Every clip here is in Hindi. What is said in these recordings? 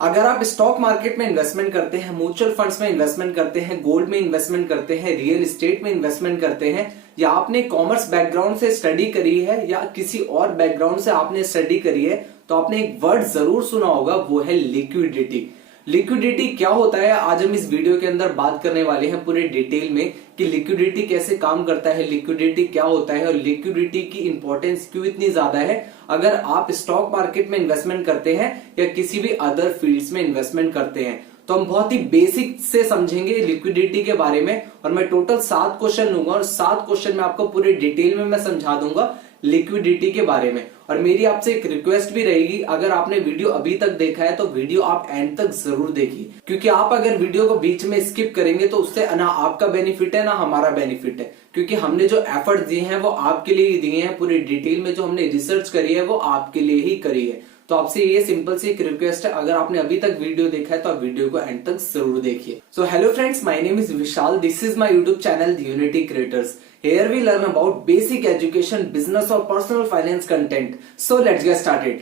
अगर आप स्टॉक मार्केट में इन्वेस्टमेंट करते हैं, म्यूचुअल फंड्स में इन्वेस्टमेंट करते हैं, गोल्ड में इन्वेस्टमेंट करते हैं, रियल एस्टेट में इन्वेस्टमेंट करते हैं, या आपने कॉमर्स बैकग्राउंड से स्टडी करी है या किसी और बैकग्राउंड से आपने स्टडी करी है, तो आपने एक वर्ड जरूर सुना होगा, वो है लिक्विडिटी। लिक्विडिटी क्या होता है, आज हम इस वीडियो के अंदर बात करने वाले हैं पूरे डिटेल में कि लिक्विडिटी कैसे काम करता है, लिक्विडिटी क्या होता है और लिक्विडिटी की इंपॉर्टेंस क्यों इतनी ज्यादा है अगर आप स्टॉक मार्केट में इन्वेस्टमेंट करते हैं या किसी भी अदर फील्ड्स में इन्वेस्टमेंट करते हैं। तो हम बहुत ही बेसिक से समझेंगे लिक्विडिटी के बारे में और मैं टोटल 7 क्वेश्चन लूंगा और 7 क्वेश्चन में आपको पूरे डिटेल में मैं समझा दूंगा लिक्विडिटी के बारे में। और मेरी आपसे एक रिक्वेस्ट भी रहेगी, अगर आपने वीडियो अभी तक देखा है तो वीडियो आप एंड तक जरूर देखिए, क्योंकि आप अगर वीडियो को बीच में स्किप करेंगे तो उससे ना आपका बेनिफिट है ना हमारा बेनिफिट है, क्योंकि हमने जो एफर्ट दिए हैं वो आपके लिए ही दिए हैं, पूरी डिटेल में जो हमने रिसर्च करी है वो आपके लिए ही करी है। तो आपसे ये सिंपल सी एक रिक्वेस्ट है, अगर आपने अभी तक वीडियो देखा है तो आप वीडियो को एंड तक जरूर देखिए। So hello friends, my name is Vishal, this is my YouTube channel the unity creators. Here we learn about basic education, business or personal finance content. So let's get started.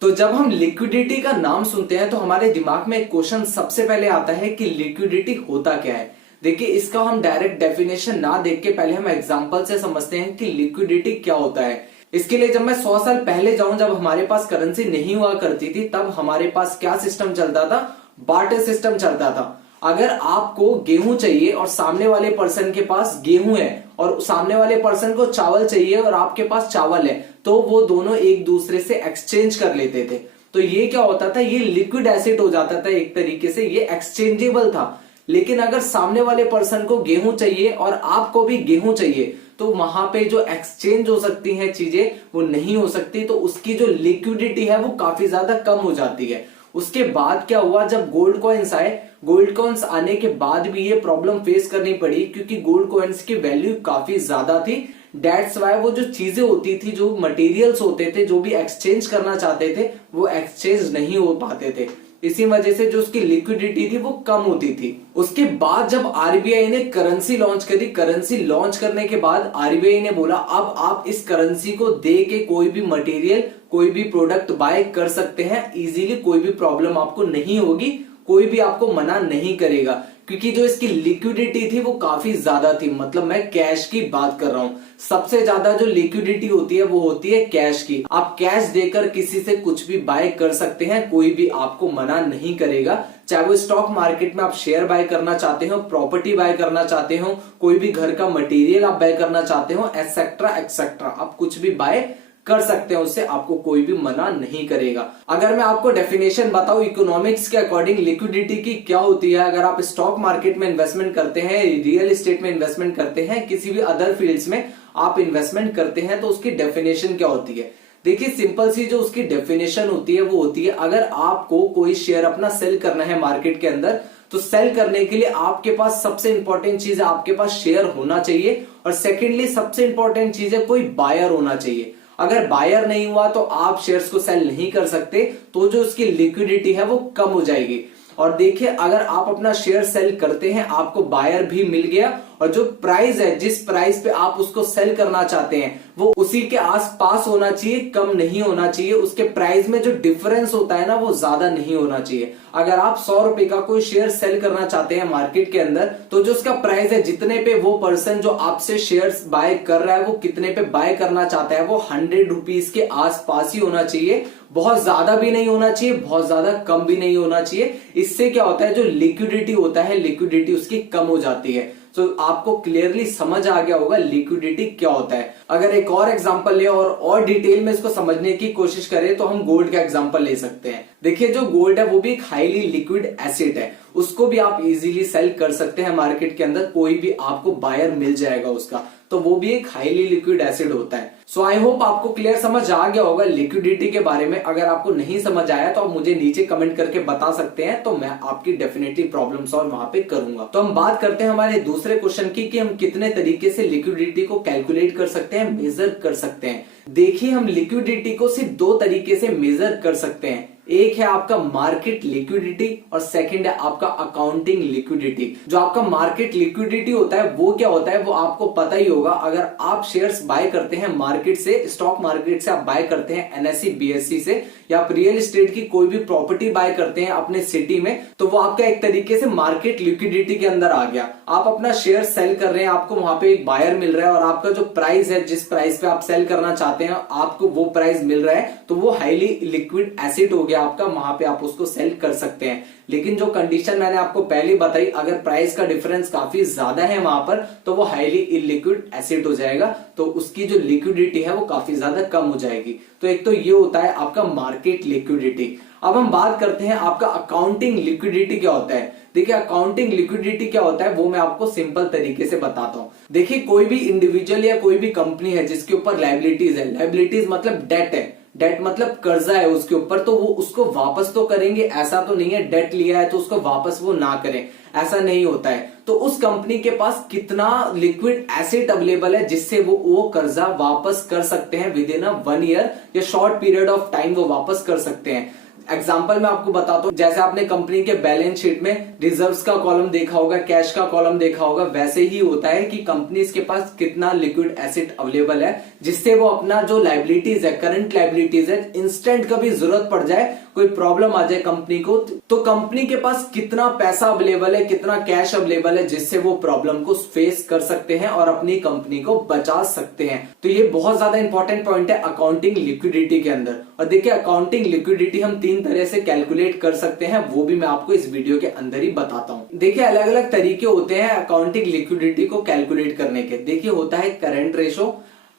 तो जब हम लिक्विडिटी का नाम सुनते हैं तो हमारे दिमाग में एक क्वेश्चन सबसे पहले आता है कि लिक्विडिटी होता क्या है। देखिए, इसका हम डायरेक्ट डेफिनेशन ना देख के पहले हम एग्जांपल से समझते हैं कि लिक्विडिटी क्या होता है। इसके लिए जब मैं 100 साल पहले जाऊं, जब हमारे पास करेंसी नहीं हुआ करती थी, तब हमारे पास क्या सिस्टम चलता था, बार्टर सिस्टम चलता था। अगर आपको गेहूं चाहिए और सामने वाले पर्सन के पास गेहूं है और सामने वाले पर्सन को चावल चाहिए और आपके पास चावल है, तो वो दोनों एक दूसरे से एक्सचेंज कर लेते थे। तो ये क्या होता था, ये लिक्विड एसेट हो जाता था, एक तरीके से ये एक्सचेंजेबल था। लेकिन अगर सामने वाले पर्सन को गेहूं चाहिए और आपको भी गेहूं चाहिए, तो वहां पे जो एक्सचेंज हो सकती हैं चीजें वो नहीं हो सकती, तो उसकी जो लिक्विडिटी है वो काफी ज्यादा कम हो जाती है। उसके बाद क्या हुआ, जब गोल्ड कॉइन्स आए, गोल्ड कॉइन्स आने के बाद भी ये प्रॉब्लम फेस करनी पड़ी, क्योंकि गोल्ड कॉइन्स की वैल्यू काफी ज्यादा थी। दैट्स वाई वो जो चीजें होती थी, जो मटेरियल्स होते थे, जो भी एक्सचेंज करना चाहते थे, वो एक्सचेंज नहीं हो पाते थे। इसी वजह से जो उसकी लिक्विडिटी थी वो कम होती थी। उसके बाद जब आरबीआई ने करेंसी लॉन्च करी, करेंसी लॉन्च करने के बाद आरबीआई ने बोला अब आप इस करेंसी को दे के कोई भी मटेरियल, कोई भी प्रोडक्ट बाय कर सकते हैं इजीली, कोई भी प्रॉब्लम आपको नहीं होगी, कोई भी आपको मना नहीं करेगा, क्योंकि जो इसकी लिक्विडिटी थी वो काफी ज्यादा थी। मतलब मैं कैश की बात कर रहा हूं, सबसे ज्यादा जो लिक्विडिटी होती है वो होती है कैश की। आप कैश देकर किसी से कुछ भी बाय कर सकते हैं, कोई भी आपको मना नहीं करेगा। चाहे वो स्टॉक मार्केट में आप शेयर बाय करना चाहते हो, प्रॉपर्टी बाय करना चाहते हो, कोई भी घर का मटेरियल आप बाय करना चाहते हो, एक्सेट्रा एक्सेट्रा, आप कुछ भी बाय कर सकते हैं, उससे आपको कोई भी मना नहीं करेगा। अगर मैं आपको डेफिनेशन बताऊं इकोनॉमिक्स के अकॉर्डिंग लिक्विडिटी की क्या होती है, अगर आप स्टॉक मार्केट में इन्वेस्टमेंट करते हैं, रियल एस्टेट में इन्वेस्टमेंट करते हैं, किसी भी अदर फील्ड्स में आप इन्वेस्टमेंट करते हैं, तो उसकी डेफिनेशन क्या होती है। देखिए, सिंपल सी जो उसकी डेफिनेशन होती है वो होती है, अगर आपको कोई शेयर अपना सेल करना है मार्केट के अंदर, तो सेल करने के लिए आपके पास सबसे इंपॉर्टेंट चीज है, आपके पास शेयर होना चाहिए, और सेकेंडली सबसे इंपॉर्टेंट चीज है कोई बायर होना चाहिए। अगर बायर नहीं हुआ तो आप शेयर्स को सेल नहीं कर सकते, तो जो उसकी लिक्विडिटी है वो कम हो जाएगी। और देखिए, अगर आप अपना शेयर सेल करते हैं, आपको बायर भी मिल गया, और जो प्राइस है, जिस प्राइस पे आप उसको सेल करना चाहते हैं, वो उसी के आसपास होना चाहिए, कम नहीं होना चाहिए। उसके प्राइस में जो डिफरेंस होता है ना, वो ज्यादा नहीं होना चाहिए। अगर आप 100 रुपए का कोई शेयर सेल करना चाहते हैं मार्केट के अंदर, तो जो उसका प्राइस है, जितने पे वो पर्सन जो आपसे शेयर्स बाय कर रहा है, वो कितने पे बाय करना चाहता है, वो 100 रुपीज के आसपास ही होना चाहिए। बहुत ज्यादा भी नहीं होना चाहिए, बहुत ज्यादा कम भी नहीं होना चाहिए। इससे क्या होता है, जो लिक्विडिटी होता है, लिक्विडिटी उसकी कम हो जाती है। तो आपको क्लियरली समझ आ गया होगा लिक्विडिटी क्या होता है। अगर एक और एग्जांपल ले और डिटेल में इसको समझने की कोशिश करें, तो हम गोल्ड का एग्जांपल ले सकते हैं। देखिए, जो गोल्ड है वो भी एक हाईली लिक्विड एसेट है, उसको भी आप इजीली सेल कर सकते हैं मार्केट के अंदर, कोई भी आपको बायर मिल जाएगा उसका, तो वो भी एक हाईली लिक्विड एसेट होता है। सो आई होप आपको क्लियर समझ आ गया होगा लिक्विडिटी के बारे में। अगर आपको नहीं समझ आया तो आप मुझे नीचे कमेंट करके बता सकते हैं, तो मैं आपकी डेफिनेटली प्रॉब्लम सॉल्व वहां पे करूंगा। तो हम बात करते हैं हमारे दूसरे क्वेश्चन की कि हम कितने तरीके से लिक्विडिटी को कैलकुलेट कर सकते हैं, मेजर कर सकते हैं। देखिए, हम लिक्विडिटी को सिर्फ 2 तरीके से मेजर कर सकते हैं। एक है आपका मार्केट लिक्विडिटी और सेकंड है आपका अकाउंटिंग लिक्विडिटी। जो आपका मार्केट लिक्विडिटी होता है वो क्या होता है, वो आपको पता ही होगा। अगर आप शेयर्स बाय करते हैं मार्केट से, स्टॉक मार्केट से आप बाय करते हैं, एनएससी बीएससी से, या आप रियल एस्टेट की कोई भी प्रॉपर्टी बाय करते हैं अपने सिटी में, तो वो आपका एक तरीके से मार्केट लिक्विडिटी के अंदर आ गया। आप अपना शेयर सेल कर रहे हैं, आपको वहां पे एक बायर मिल रहा है और आपका जो प्राइस है, जिस प्राइस पे आप सेल करना चाहते हैं, आपको वो प्राइस मिल रहा है, तो वो हाईली लिक्विड एसेट हो गया आपका, वहां पे आप उसको सेल कर सकते हैं। लेकिन जो कंडीशन मैंने आपको पहले बताई, अगर प्राइस का डिफरेंस काफी ज्यादा है वहां पर, तो वो हाईली इलिक्विड एसेट हो जाएगा, तो उसकी जो लिक्विडिटी है वो काफी ज्यादा कम हो जाएगी। तो एक तो ये होता है आपका मार्केट लिक्विडिटी। अब हम बात करते हैं आपका अकाउंटिंग लिक्विडिटी क्या होता है। देखिए अकाउंटिंग लिक्विडिटी क्या होता है वो मैं आपको सिंपल तरीके से बताता हूं। देखिए कोई भी इंडिविजुअल या कोई भी कंपनी है जिसके ऊपर लायबिलिटीज है, लायबिलिटीज मतलब डेट है, डेट मतलब कर्जा है उसके ऊपर, तो वो उसको वापस तो करेंगे, ऐसा तो नहीं है डेट लिया है तो उसको वापस वो ना करें, ऐसा नहीं होता है। तो उस कंपनी के पास कितना लिक्विड एसेट अवेलेबल है जिससे वो कर्जा वापस कर सकते हैं विद इन 1 ईयर या शॉर्ट पीरियड ऑफ टाइम वो वापस कर सकते हैं। एग्जाम्पल मैं आपको बताता हूं, जैसे आपने कंपनी के बैलेंस शीट में रिजर्व्स का कॉलम देखा होगा, कैश का कॉलम देखा होगा, वैसे ही होता है कि कंपनीज के पास कितना लिक्विड एसेट अवेलेबल है जिससे वो अपना जो लायबिलिटीज है, करंट लायबिलिटीज है, इंस्टेंट कभी जरूरत पड़ जाए, कोई प्रॉब्लम आ जाए कंपनी को, तो कंपनी के पास कितना पैसा अवेलेबल है, कितना कैश अवेलेबल है जिससे वो प्रॉब्लम को फेस कर सकते हैं और अपनी कंपनी को बचा सकते हैं। तो ये बहुत ज्यादा इंपॉर्टेंट पॉइंट है अकाउंटिंग लिक्विडिटी के अंदर। और देखिए अकाउंटिंग लिक्विडिटी हम 3 तरह से कैलकुलेट कर सकते हैं, वो भी मैं आपको इस वीडियो के अंदर ही बताता हूं। देखिए अलग अलग तरीके होते हैं अकाउंटिंग लिक्विडिटी को कैलकुलेट करने के। देखिए होता है current ratio,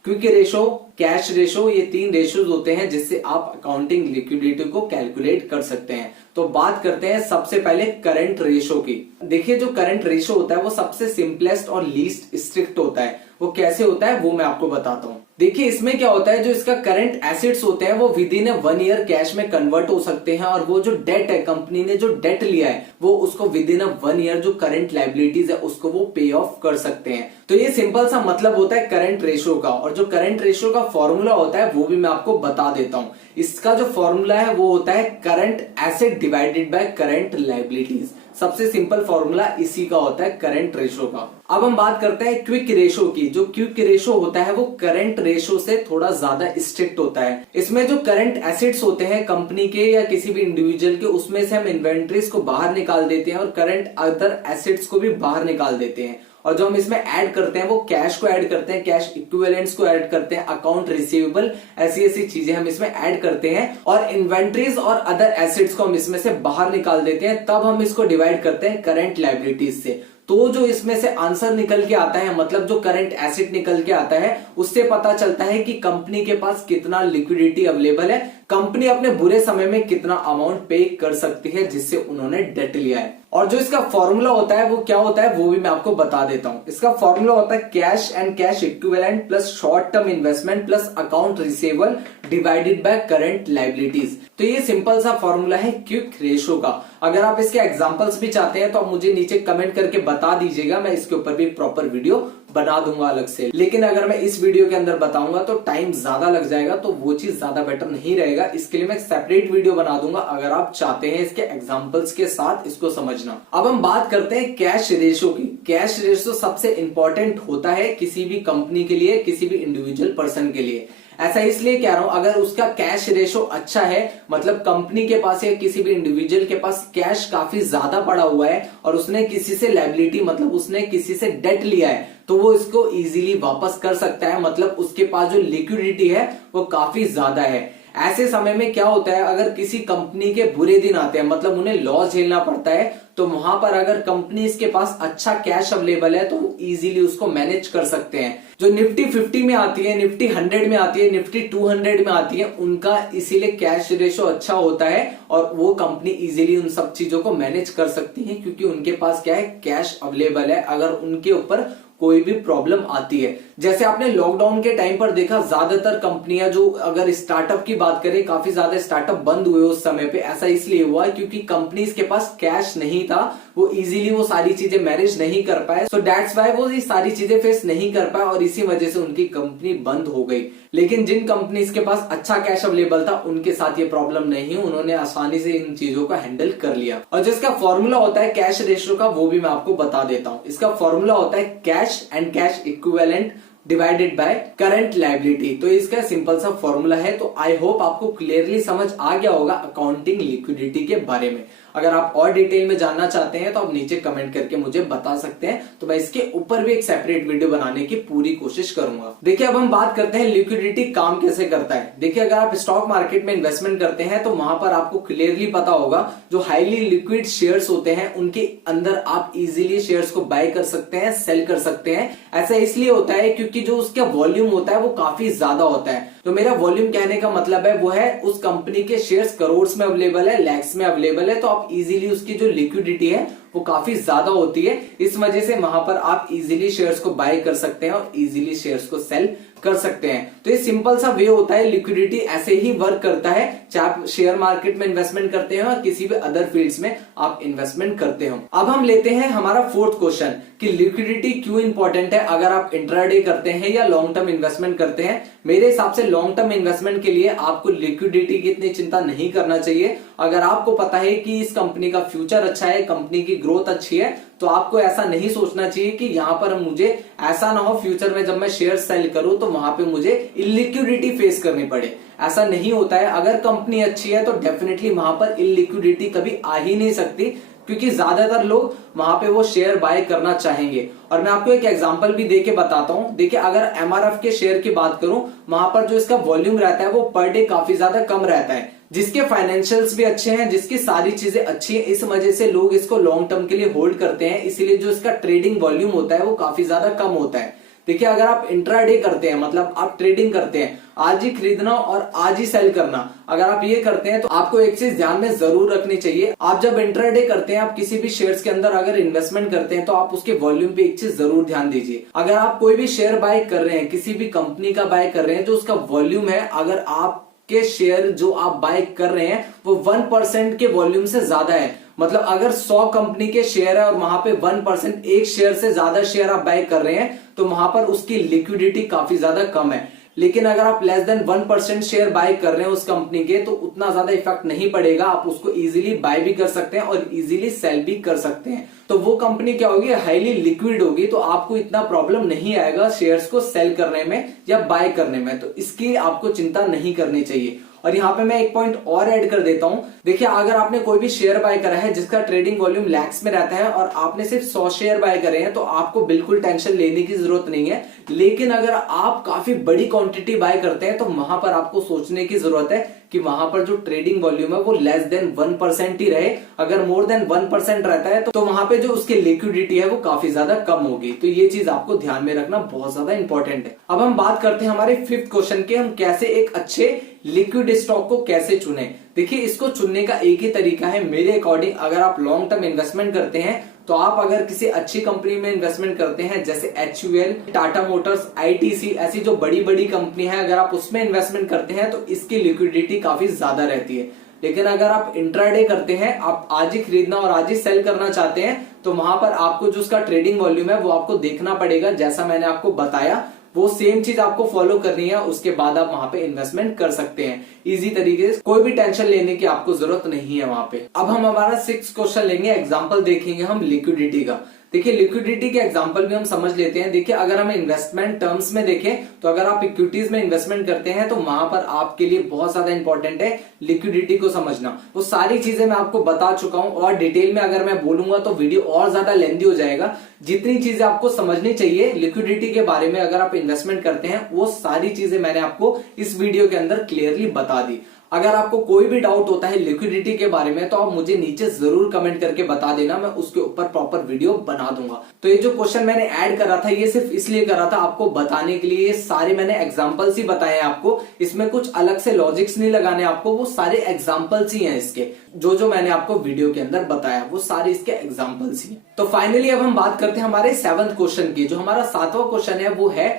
quick ratio, cash ratio, ये 3 रेशोज होते हैं जिससे आप अकाउंटिंग लिक्विडिटी को कैलकुलेट कर सकते हैं। तो बात करते हैं सबसे पहले करंट रेशो की। देखिए जो करंट रेशो होता है वो सबसे सिंपलेस्ट और लीस्ट स्ट्रिक्ट होता है। वो कैसे होता है वो मैं आपको बताता हूं। देखिए इसमें क्या होता है, जो इसका करंट एसेट्स होते हैं वो विद इन 1 ईयर कैश में कन्वर्ट हो सकते हैं, और वो जो डेट है, कंपनी ने जो डेट लिया है वो उसको विद इन 1 ईयर जो करंट लायबिलिटीज है उसको वो पे ऑफ कर सकते हैं। तो ये सिंपल सा मतलब होता है करंट रेशो का। और जो करंट रेशो का फॉर्मूला होता है वो भी मैं आपको बता देता हूं। इसका जो फॉर्मूला है वो होता है current asset divided by current liabilities. सबसे सिंपल फॉर्मूला इसी का होता है करंट रेशो का। अब हम बात करते हैं क्विक रेशो की। जो क्विक रेशो होता है वो करंट रेशो से थोड़ा ज्यादा स्ट्रिक्ट होता है। इसमें जो करंट एसेट्स होते हैं कंपनी के या किसी भी इंडिविजुअल के, उसमें से हम इन्वेंट्रीज को बाहर निकाल देते हैं और करंट अदर एसेट्स को भी बाहर निकाल देते हैं। और जो हम इसमें ऐड करते हैं वो कैश को ऐड करते हैं, कैश इक्विवेलेंट्स को ऐड करते हैं, अकाउंट रिसीवेबल, ऐसी ऐसी चीजें हम इसमें ऐड करते हैं, और इन्वेंट्रीज और अदर एसेट्स को हम इसमें से बाहर निकाल देते हैं। तब हम इसको डिवाइड करते हैं करंट लायबिलिटीज से। तो जो इसमें से आंसर निकल के आता है, मतलब जो करंट एसेट निकल के आता है, उससे पता चलता है कि कंपनी के पास कितना लिक्विडिटी अवेलेबल है, कंपनी अपने बुरे समय में कितना अमाउंट पे कर सकती है जिससे उन्होंने डेट लिया है। और जो इसका फॉर्मूला होता है वो क्या होता है वो भी मैं आपको बता देता हूं। इसका फॉर्मूला होता है cash and cash equivalent plus short term investment plus account receivable divided by current liabilities. तो ये सिंपल सा फॉर्मूला है क्विक रेशो का। अगर आप इसके एग्जांपल्स भी चाहते हैं तो आप मुझे नीचे कमेंट करके बता दीजिएगा, मैं इसके ऊपर भी प्रॉपर वीडियो बना दूंगा अलग से। लेकिन अगर मैं इस वीडियो के अंदर बताऊंगा तो टाइम ज्यादा लग जाएगा, तो वो चीज ज्यादा बेटर नहीं रहेगा। इसके लिए मैं सेपरेट वीडियो बना दूंगा अगर आप चाहते हैं इसके एग्जांपल्स के साथ इसको समझना। अब हम बात करते हैं कैश रेशो की। कैश रेशो सबसे इंपॉर्टेंट होता है किसी भी कंपनी के लिए, किसी भी इंडिविजुअल पर्सन के लिए। ऐसा इसलिए कह रहा हूं, अगर उसका कैश रेशो अच्छा है, मतलब कंपनी के पास या किसी भी इंडिविजुअल के पास कैश काफी ज्यादा पड़ा हुआ है और उसने किसी से लायबिलिटी, मतलब उसने किसी से डेट लिया है, तो वो इसको इजीली वापस कर सकता है। मतलब उसके पास जो लिक्विडिटी है वो काफी ज्यादा है। ऐसे समय में क्या होता है, अगर किसी कंपनी के बुरे दिन आते हैं, मतलब उन्हें लॉस झेलना पड़ता है, तो वहां पर अगर कंपनी के पास अच्छा कैश अवेलेबल है तो वो इजीली उसको मैनेज कर सकते हैं। जो निफ्टी 50 में आती है, निफ्टी 100 में आती है, निफ्टी 200 में आती है, उनका इसीलिए कैश रेशो अच्छा होता है और वो कंपनी इजीली उन सब चीजों को मैनेज कर सकती है क्योंकि उनके पास क्या है, कैश अवेलेबल है अगर उनके ऊपर कोई भी प्रॉब्लम आती है। जैसे आपने लॉकडाउन के टाइम पर देखा, ज्यादातर कंपनियां जो, अगर स्टार्टअप की बात करें, काफी ज्यादा स्टार्टअप बंद हुए उस समय पे। ऐसा इसलिए हुआ क्योंकि कंपनीज के पास कैश नहीं था, वो इजीली वो सारी चीजें मैनेज नहीं कर पाए। सो दैट्स वाई वो ये सारी चीजें फेस नहीं कर पाए और इसी वजह से उनकी कंपनी बंद हो गई। लेकिन जिन कंपनीज के पास अच्छा कैश अवेलेबल था, उनके साथ ये प्रॉब्लम नहीं, उन्होंने आसानी से इन चीजों को हैंडल कर लिया। और जिसका फॉर्मूला होता है कैश रेशियो का, वो भी मैं आपको बता देता हूं। इसका फॉर्मूला होता है cash and cash equivalent divided by current liability. तो इसका सिंपल सा फॉर्मूला है। तो आई होप आपको क्लियरली समझ आ गया होगा अकाउंटिंग लिक्विडिटी के बारे में। अगर आप और डिटेल में जानना चाहते हैं तो आप नीचे कमेंट करके मुझे बता सकते हैं, तो मैं इसके ऊपर भी एक सेपरेट वीडियो बनाने की पूरी कोशिश करूंगा। देखिए, अब हम बात करते हैं लिक्विडिटी काम कैसे करता है। देखिए, अगर आप स्टॉक मार्केट में इन्वेस्टमेंट करते हैं तो वहां पर आपको क्लियरली पता होगा, जो हाईली लिक्विड शेयर्स होते हैं उनके अंदर आप इजीली शेयर्स को बाय कर सकते हैं, सेल कर सकते हैं। ऐसा इसलिए होता है क्योंकि जो उसका वॉल्यूम होता है वो काफी ज्यादा होता है। तो मेरा वॉल्यूम कहने का मतलब है वो है उस कंपनी के शेयर्स करोड़ में अवेलेबल है, लैक्स में अवेलेबल है, तो आप इजीली उसकी जो लिक्विडिटी है वो काफी ज्यादा होती है। इस वजह से वहां पर आप इजीली शेयर्स को बाय कर सकते हैं और इजीली शेयर्स को सेल कर सकते हैं। तो ये सिंपल सा वे होता है, लिक्विडिटी ऐसे ही वर्क करता है, चाहे आप शेयर मार्केट में इन्वेस्टमेंट करते हो या किसी भी अदर फील्ड्स में आप इन्वेस्टमेंट करते हो। अब हम लेते हैं हमारा फोर्थ क्वेश्चन कि लिक्विडिटी क्यों इंपॉर्टेंट है अगर आप इंट्राडे करते हैं या लॉन्ग टर्म इन्वेस्टमेंट करते हैं। मेरे हिसाब से लॉन्ग टर्म इन्वेस्टमेंट के लिए आपको लिक्विडिटी की इतनी चिंता नहीं करना चाहिए। अगर आपको पता है कि इस कंपनी का फ्यूचर अच्छा है, कंपनी की ग्रोथ अच्छी है, तो आपको ऐसा नहीं सोचना चाहिए कि यहां पर मुझे ऐसा ना हो फ्यूचर में जब मैं शेयर सेल करूं तो वहां पे मुझे इलिक्विडिटी फेस करनी पड़े। ऐसा नहीं होता है। अगर कंपनी अच्छी है तो डेफिनेटली वहां पर इलिक्विडिटी कभी आ ही नहीं सकती, क्योंकि ज्यादातर लोग वहां पे वो शेयर बाय करना चाहेंगे। और मैं आपको एक एग्जांपल भी देके बताता हूं। देखिए, अगर एमआरएफ के शेयर की बात करूं, वहां पर जो इसका वॉल्यूम रहता है वो पर डे काफी ज्यादा कम रहता है, जिसके फाइनेंशियल्स भी अच्छे हैं, जिसकी सारी चीजें अच्छी हैं। इस वजह से लोग इसको लॉन्ग टर्म के लिए होल्ड करते हैं, इसीलिए जो इसका ट्रेडिंग वॉल्यूम होता है वो काफी ज्यादा कम होता है। देखिए, अगर आप इंट्राडे करते हैं, मतलब आप ट्रेडिंग करते हैं, आज ही खरीदना और आज ही सेल करना, अगर आप ये करते हैं तो आपको एक चीज ध्यान में जरूर रखनी चाहिए। आप जब इंट्राडे करते हैं, आप किसी भी शेयर्स के अंदर अगर इन्वेस्टमेंट करते हैं तो आप उसके वॉल्यूम पे एक चीज जरूर ध्यान दीजिए। अगर आप कोई भी शेयर बाय कर रहे हैं, किसी भी कंपनी का बाय कर रहे हैं, जो उसका वॉल्यूम है, अगर आप के शेयर जो आप बाय कर रहे हैं वो 1% के वॉल्यूम से ज्यादा है, मतलब अगर 100 कंपनी के शेयर है और वहां पे 1%, एक शेयर से ज्यादा शेयर आप बाय कर रहे हैं, तो वहां पर उसकी लिक्विडिटी काफी ज्यादा कम है। लेकिन अगर आप लेस देन 1% शेयर बाय कर रहे हैं उस कंपनी के, तो उतना ज्यादा इफेक्ट नहीं पड़ेगा। आप उसको इजीली बाय भी कर सकते हैं और इजीली सेल भी कर सकते हैं। तो वो कंपनी क्या होगी, हाईली लिक्विड होगी, तो आपको इतना प्रॉब्लम नहीं आएगा शेयर्स को सेल करने में या बाय करने में। तो इसकी आपको चिंता नहीं करनी चाहिए। और यहाँ पे मैं एक पॉइंट और ऐड कर देता हूं। देखिए, अगर आपने कोई भी शेयर बाय करा है जिसका ट्रेडिंग वॉल्यूम लैक्स में रहता है और आपने सिर्फ 100 शेयर बाय करे हैं, तो आपको बिल्कुल टेंशन लेने की जरूरत नहीं है। लेकिन अगर आप काफी बड़ी क्वांटिटी बाय करते हैं तो वहां पर आपको सोचने की जरूरत है कि वहां पर जो ट्रेडिंग वॉल्यूम है वो लेस देन 1% ही रहे। अगर मोर देन 1% रहता है तो वहां पे जो उसकी लिक्विडिटी है वो काफी ज्यादा कम होगी। तो ये चीज आपको ध्यान में रखना बहुत ज्यादा इंपॉर्टेंट है। अब हम बात करते हैं हमारे फिफ्थ क्वेश्चन के, हम कैसे एक अच्छे लिक्विड स्टॉक को कैसे चुने। देखिए, इसको चुनने का एक ही तरीका है मेरे अकॉर्डिंग। अगर आप लॉन्ग टर्म इन्वेस्टमेंट करते हैं तो आप अगर किसी अच्छी कंपनी में इन्वेस्टमेंट करते हैं, जैसे HUL, टाटा मोटर्स, ITC, ऐसी जो बड़ी बड़ी कंपनी है, अगर आप उसमें इन्वेस्टमेंट करते हैं तो इसकी लिक्विडिटी काफी ज्यादा रहती है। लेकिन अगर आप इंट्राडे करते हैं, आप आज ही खरीदना और आज ही सेल करना चाहते हैं, तो वहां पर आपको जो उसका ट्रेडिंग वॉल्यूम है वो आपको देखना पड़ेगा। जैसा मैंने आपको बताया वो सेम चीज आपको फॉलो करनी है, उसके बाद आप वहां पे इन्वेस्टमेंट कर सकते हैं इजी तरीके से। कोई भी टेंशन लेने की आपको जरूरत नहीं है वहां पे। अब हम हमारा 6th क्वेश्चन लेंगे, एग्जांपल देखेंगे हम लिक्विडिटी का। देखिए, लिक्विडिटी के एग्जांपल भी हम समझ लेते हैं। देखिए, अगर हम इन्वेस्टमेंट टर्म्स में देखें तो अगर आप इक्विटीज में इन्वेस्टमेंट करते हैं तो वहां पर आपके लिए बहुत ज्यादा इंपॉर्टेंट है लिक्विडिटी को समझना। वो सारी चीजें मैं आपको बता चुका हूं और डिटेल में अगर मैं बोलूंगा तो वीडियो और ज्यादा लेंथी हो जाएगा। जितनी चीजें आपको समझनी चाहिए लिक्विडिटी के बारे में अगर आप इन्वेस्टमेंट करते हैं, वो सारी चीजें मैंने आपको इस वीडियो के अंदर क्लियरली बता दी। अगर आपको कोई भी डाउट होता है लिक्विडिटी के बारे में तो आप मुझे नीचे जरूर कमेंट करके बता देना, मैं उसके ऊपर प्रॉपर वीडियो बना दूंगा। तो ये जो क्वेश्चन मैंने ऐड करा था ये सिर्फ इसलिए करा था आपको बताने के लिए। ये सारे मैंने एग्जांपल्स ही बताए हैं आपको, इसमें कुछ अलग से लॉजिक्स नहीं लगाने आपको, वो सारे एग्जांपल्स ही हैं इसके। जो मैंने आपको वीडियो के अंदर बताया वो सारे इसके एग्जांपल्स ही हैं। तो फाइनली अब हम बात करते हैं हमारे 7th क्वेश्चन की। जो हमारा 7वां क्वेश्चन है वो है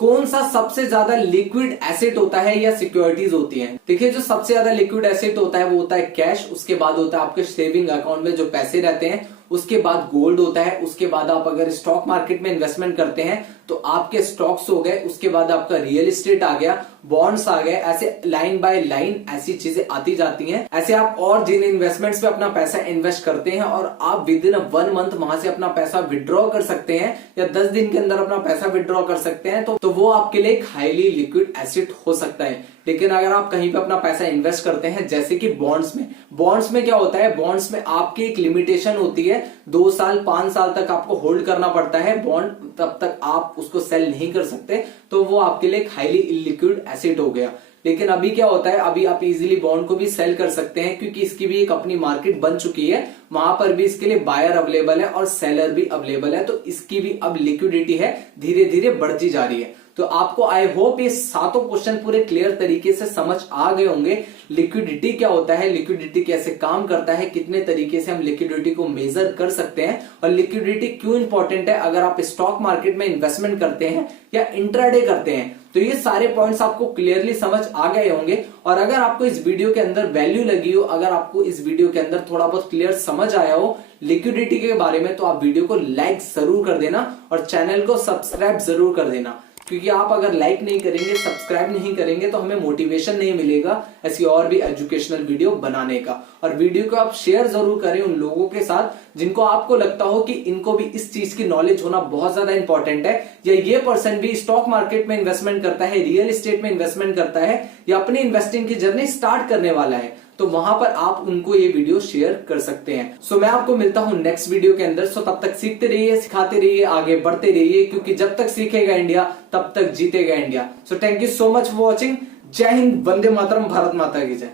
कौन सा सबसे ज्यादा लिक्विड एसेट होता है या सिक्योरिटीज होती हैं? देखिए, जो सबसे ज्यादा लिक्विड एसेट होता है वो होता है कैश, उसके बाद होता है आपके सेविंग अकाउंट में जो पैसे रहते हैं, उसके बाद गोल्ड होता है, उसके बाद आप अगर स्टॉक मार्केट में इन्वेस्टमेंट करते हैं तो आपके स्टॉक्स हो गए, उसके बाद आपका रियल एस्टेट आ गया, बॉन्ड्स आ गए, ऐसे लाइन बाय लाइन ऐसी चीजें आती जाती हैं। ऐसे आप और जिन इन्वेस्टमेंट्स पे अपना पैसा इन्वेस्ट करते हैं और आप विद इन 1 मंथ वहां से अपना पैसा विड्रॉ कर सकते हैं या 10 दिन के अंदर अपना पैसा विड्रॉ कर सकते हैं, तो वो आपके लिए एक हाईली लिक्विड एसेट हो सकता है। लेकिन अगर आप कहीं पे अपना पैसा इन्वेस्ट करते हैं जैसे कि बॉन्ड्स में क्या होता है, बॉन्ड्स में आपकी एक लिमिटेशन होती है, 2 साल 5 साल तक आपको होल्ड करना पड़ता है बॉन्ड, तब तक आप उसको सेल नहीं कर सकते, तो वो आपके लिए एक हाईली इलिक्विड एसेट हो गया। लेकिन अभी क्या होता है, अभी आप इजीली बॉन्ड को भी सेल कर सकते हैं क्योंकि इसकी भी एक अपनी मार्केट बन चुकी है, वहां पर भी इसके लिए बायर अवेलेबल है और सेलर भी अवेलेबल है, तो इसकी भी अब लिक्विडिटी है धीरे धीरे बढ़ती जा रही है। तो आपको आई होप ये सातों क्वेश्चन पूरे क्लियर तरीके से समझ आ गए होंगे। लिक्विडिटी क्या होता है, लिक्विडिटी कैसे काम करता है, कितने तरीके से हम लिक्विडिटी को मेजर कर सकते हैं और लिक्विडिटी क्यों इंपॉर्टेंट है अगर आप स्टॉक मार्केट में इन्वेस्टमेंट करते हैं या इंट्राडे करते हैं। तो ये सारे पॉइंट्स आपको क्लियरली समझ आ गए होंगे। और अगर आपको इस वीडियो के अंदर वैल्यू लगी हो, अगर आपको इस वीडियो के अंदर थोड़ा बहुत क्लियर समझ आया हो लिक्विडिटी के बारे में, तो आप वीडियो को लाइक जरूर कर देना और चैनल को सब्सक्राइब जरूर कर देना, क्योंकि आप अगर लाइक नहीं करेंगे, सब्सक्राइब नहीं करेंगे तो हमें मोटिवेशन नहीं मिलेगा ऐसी और भी एजुकेशनल वीडियो बनाने का। और वीडियो को आप शेयर जरूर करें उन लोगों के साथ जिनको आपको लगता हो कि इनको भी इस चीज की नॉलेज होना बहुत ज्यादा इंपॉर्टेंट है, या ये पर्सन भी स्टॉक मार्केट में इन्वेस्टमेंट करता है, रियल एस्टेट में इन्वेस्टमेंट करता है या अपनी इन्वेस्टिंग की जर्नी स्टार्ट करने वाला है, तो वहां पर आप उनको ये वीडियो शेयर कर सकते हैं। सो मैं आपको मिलता हूं नेक्स्ट वीडियो के अंदर। सो तब तक सीखते रहिए, सिखाते रहिए, आगे बढ़ते रहिए, क्योंकि जब तक सीखेगा इंडिया तब तक जीतेगा India. So thank you so much for watching. जय हिंद, वंदे मातरम, भारत माता की जय।